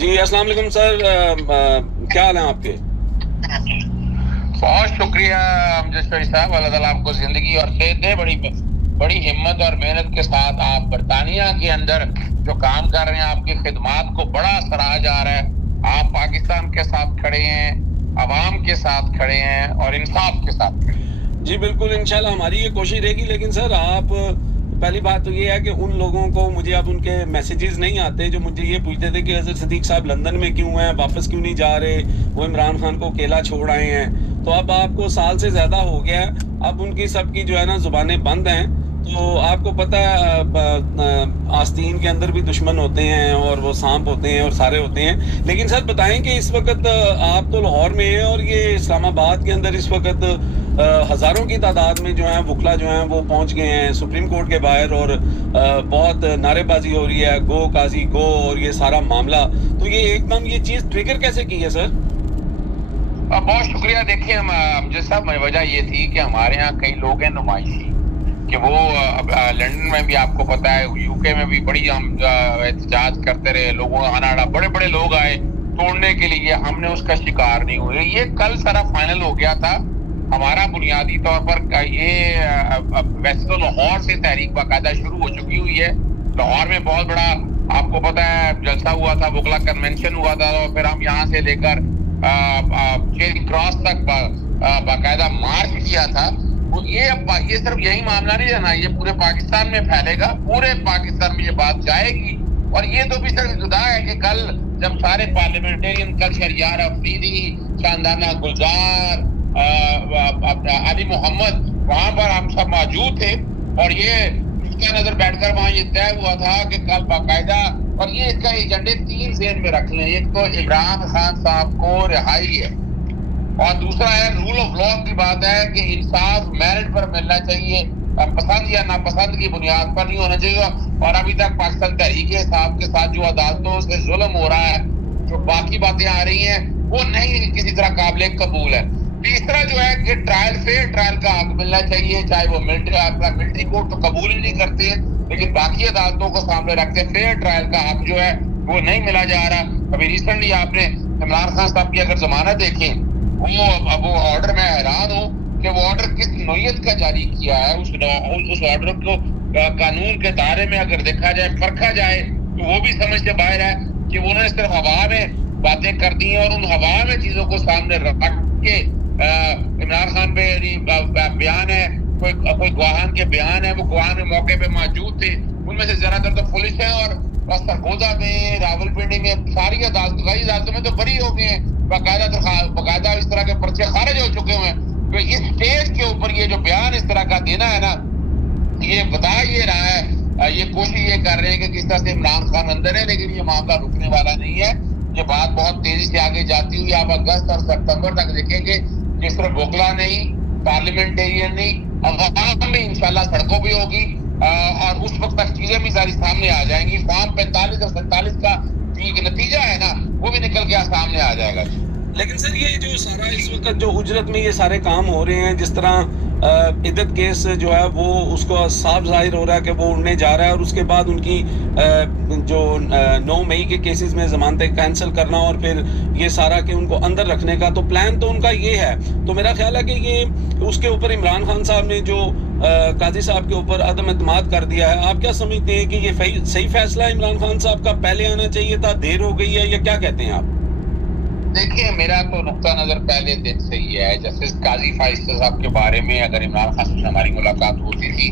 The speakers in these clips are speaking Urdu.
جی السلام علیکم سر، کیا حال ہیں آپ کے؟ بہت شکریہ امجد شاہی صاحب، اللہ تعالیٰ آپ کو زندگی اور صحت دے. بڑی ہمت اور محنت کے ساتھ آپ برطانیہ کے اندر جو کام کر رہے ہیں، آپ کی خدمات کو بڑا سراہا جا رہا ہے. آپ پاکستان کے ساتھ کھڑے ہیں، عوام کے ساتھ کھڑے ہیں اور انصاف کے ساتھ کھڑے ہیں. جی بالکل، انشاءاللہ ہماری یہ کوشش رہے گی. لیکن سر آپ پہلی بات تو یہ ہے کہ ان لوگوں کو مجھے اب ان کے میسیجز نہیں آتے جو مجھے یہ پوچھتے تھے کہ حضرت صدیق صاحب لندن میں کیوں ہیں، واپس کیوں نہیں جا رہے، وہ عمران خان کو اکیلا چھوڑ آئے ہیں. تو اب آپ کو سال سے زیادہ ہو گیا ہے، اب ان کی سب کی جو ہے نا زبانیں بند ہیں. تو آپ کو پتہ ہے آستین کے اندر بھی دشمن ہوتے ہیں اور وہ سانپ ہوتے ہیں اور سارے ہوتے ہیں. لیکن سر بتائیں کہ اس وقت آپ تو لاہور میں ہیں اور یہ اسلام آباد کے اندر اس وقت ہزاروں کی تعداد میں جو ہیں وکلا جو ہیں وہ پہنچ گئے ہیں سپریم کورٹ کے باہر، اور بہت نعرے بازی ہو رہی ہے، گو قاضی گو، اور یہ سارا معاملہ. تو یہ ایک دم یہ چیز ٹریگر کیسے کی ہے سر؟ بہت شکریہ. دیکھیں امجد صاحب، وجہ یہ تھی کہ ہمارے ہاں کئی لوگ ہیں نمائشی، کہ وہ لندن میں بھی آپ کو پتا ہے، یو کے میں بھی بڑی ہم احتجاج کرتے رہے، لوگوں کا آنا بڑے بڑے لوگ آئے توڑنے کے لیے، ہم نے اس کا شکار نہیں ہوئے. یہ کل سارا فائنل ہو گیا تھا. ہمارا بنیادی طور پر یہ ویسے تو لاہور سے تحریک باقاعدہ شروع ہو چکی ہوئی ہے. لاہور میں بہت بڑا آپ کو پتا ہے جلسہ ہوا تھا، وکلا کنونشن ہوا تھا، اور پھر ہم یہاں سے لے کر چیری کراس تک باقاعدہ مارچ کیا تھا. یہ صرف یہی معاملہ نہیں رہنا، یہ پورے پاکستان میں پھیلے گا، پورے پاکستان میں یہ بات جائے گی. اور یہ تو بھی صرف جدا ہے کہ کل جب سارے پارلیمنٹرین، کل شہریار افریدی، شاندانہ گلزار، علی محمد، وہاں پر ہم سب موجود تھے، اور یہ نقطۂ نظر بیٹھ کر وہاں یہ طے ہوا تھا کہ کل باقاعدہ، اور یہ اس کا ایجنڈے 3 ذہن میں رکھ لیں. ایک تو عمران خان صاحب کو رہائی ہے، اور دوسرا ہے رول آف لا کی بات ہے کہ انصاف میرٹ پر ملنا چاہیے، پسند یا ناپسند کی بنیاد پر نہیں ہونا چاہیے. اور ابھی تک پاکستان تحریک انصاف کے ساتھ جو عدالتوں سے ظلم ہو رہا ہے، جو باقی باتیں آ رہی ہیں، وہ نہیں کسی طرح قابل قبول ہے. تیسرا جو ہے کہ ٹرائل، فیئر ٹرائل کا حق ملنا چاہیے، چاہے وہ ملٹری کورٹ تو قبول ہی نہیں کرتے، لیکن باقی عدالتوں کو سامنے رکھتے ہیں. فیئر ٹرائل کا حق جو ہے وہ نہیں ملا جا رہا. ابھی ریسنٹلی آپ نے عمران خان صاحب کی اگر ضمانت دیکھیں، وہ آرڈر، میں حیران ہوں کہ وہ آرڈر کس نوعیت کا جاری کیا ہے. اس آرڈر کو قانون کے دائرے میں اگر دیکھا جائے، پرکھا جائے، تو وہ بھی سمجھ سے باہر ہے کہ انہوں نے صرف ہوا میں باتیں کر دی ہیں، اور ان ہوا میں چیزوں کو سامنے رکھ کے عمران خان پہ بیان ہے، کوئی گواہان کے بیان ہے، وہ گواہان موقع پہ موجود تھے، ان میں سے زیادہ تر تو پولیس ہے، اور سرگودا میں، راولپنڈی میں، ساری عدالتوں میں تو بری ہو گئے ہیں، باقاعدہ اس طرح کے پرچے خارج ہو چکے ہوئے ہیں. تو اس سٹیج کے اوپر یہ جو بیان اس طرح کا دینا ہے نا، یہ بتا یہ رہا ہے، یہ کوشش یہ کر رہے ہیں کہ کس طرح سے عمران خان اندر ہے، لیکن یہ معاملہ رکنے والا نہیں ہے. یہ بات بہت تیزی سے آگے جاتی ہوئی آپ اگست اور ستمبر تک دیکھیں گے، جس طرح وکلا نہیں، پارلیمنٹیرین نہیں، عوام بھی انشاءاللہ سڑکوں پہ ہوگی، اور اس وقت تک چیزیں بھی ساری سامنے آ جائیں گی. فارم 45 اور 47 کا ایک نتیجہ ہے نا، وہ بھی نکل کے سامنے آ جائے گا. لیکن سر یہ جو سارا اس وقت جو اجرت میں یہ سارے کام ہو رہے ہیں، جس طرح عدت کیس جو ہے وہ اس کو صاف ظاہر ہو رہا ہے کہ وہ اڑنے جا رہا ہے، اور اس کے بعد ان کی جو 9 مئی کے کیسز میں ضمانتیں کینسل کرنا، اور پھر یہ سارا کہ ان کو اندر رکھنے کا، تو پلان تو ان کا یہ ہے. تو میرا خیال ہے کہ یہ اس کے اوپر عمران خان صاحب نے جو قاضی صاحب کے اوپر عدم اعتماد کر دیا ہے، آپ کیا سمجھتے ہیں کہ یہ صحیح فیصلہ ہے عمران خان صاحب کا؟ پہلے آنا چاہیے تھا، دیر ہو گئی ہے، یا کیا کہتے ہیں آپ؟ دیکھیں، میرا تو نقطہ نظر پہلے دن سے ہی ہے. جسٹس قاضی فائز صاحب کے بارے میں اگر عمران خان سے ہماری ملاقات ہوتی تھی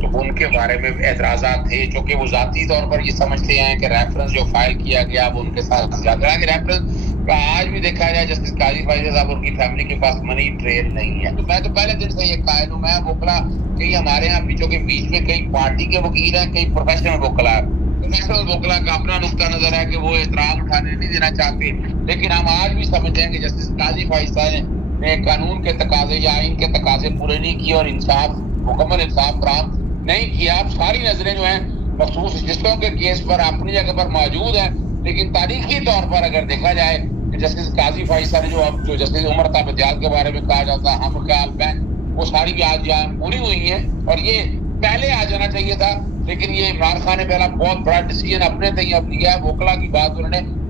تو ان کے بارے میں اعتراضات تھے، چونکہ وہ ذاتی طور پر یہ سمجھتے ہیں کہ ریفرنس جو فائل کیا گیا وہ ان کے ساتھ زیادہ ہے. کہ ریفرنس آج بھی دیکھا جائے جسٹس قاضی فائز صاحب اور ان کی فیملی کے پاس منی ٹریل نہیں ہے. تو میں تو پہلے دن سے یہ قائل ہوں. میں وکلا کئی ہمارے یہاں بیچوں کے بیچ میں کئی پارٹی کے وکیل ہیں، کئی پروفیشنل وکلا ہیں. پروفیشنل وکلا کا اپنا نقطہ نظر ہے کہ وہ اعتراض اٹھانے نہیں دینا چاہتے، لیکن ہم آج بھی سمجھتے ہیں کہ جسٹس قاضی فائز صاحب نے قانون کے تقاضے یا آئین کے تقاضے پورے نہیں کیے، اور انصاف، مکمل انصاف فراہم نہیں کیا. اب ساری نظریں جو ہیں مخصوص جسوں کے کیس پر اپنی جگہ پر موجود ہیں، لیکن تاریخی طور پر اگر دیکھا جائے کہ جسٹس قاضی فائز صاحب جو جسٹس عمر تابدیال کے بارے میں کہا جاتا ہے ہم خیال بینک، وہ ساری بھی آج یہاں پوری ہوئی ہیں، اور یہ پہلے آ جانا چاہیے تھا. لیکن یہ عمران خان نے پہلا بہت بڑا ڈیسیجن اپنے طیب لیا ہے. وکلا کی بات انہوں نے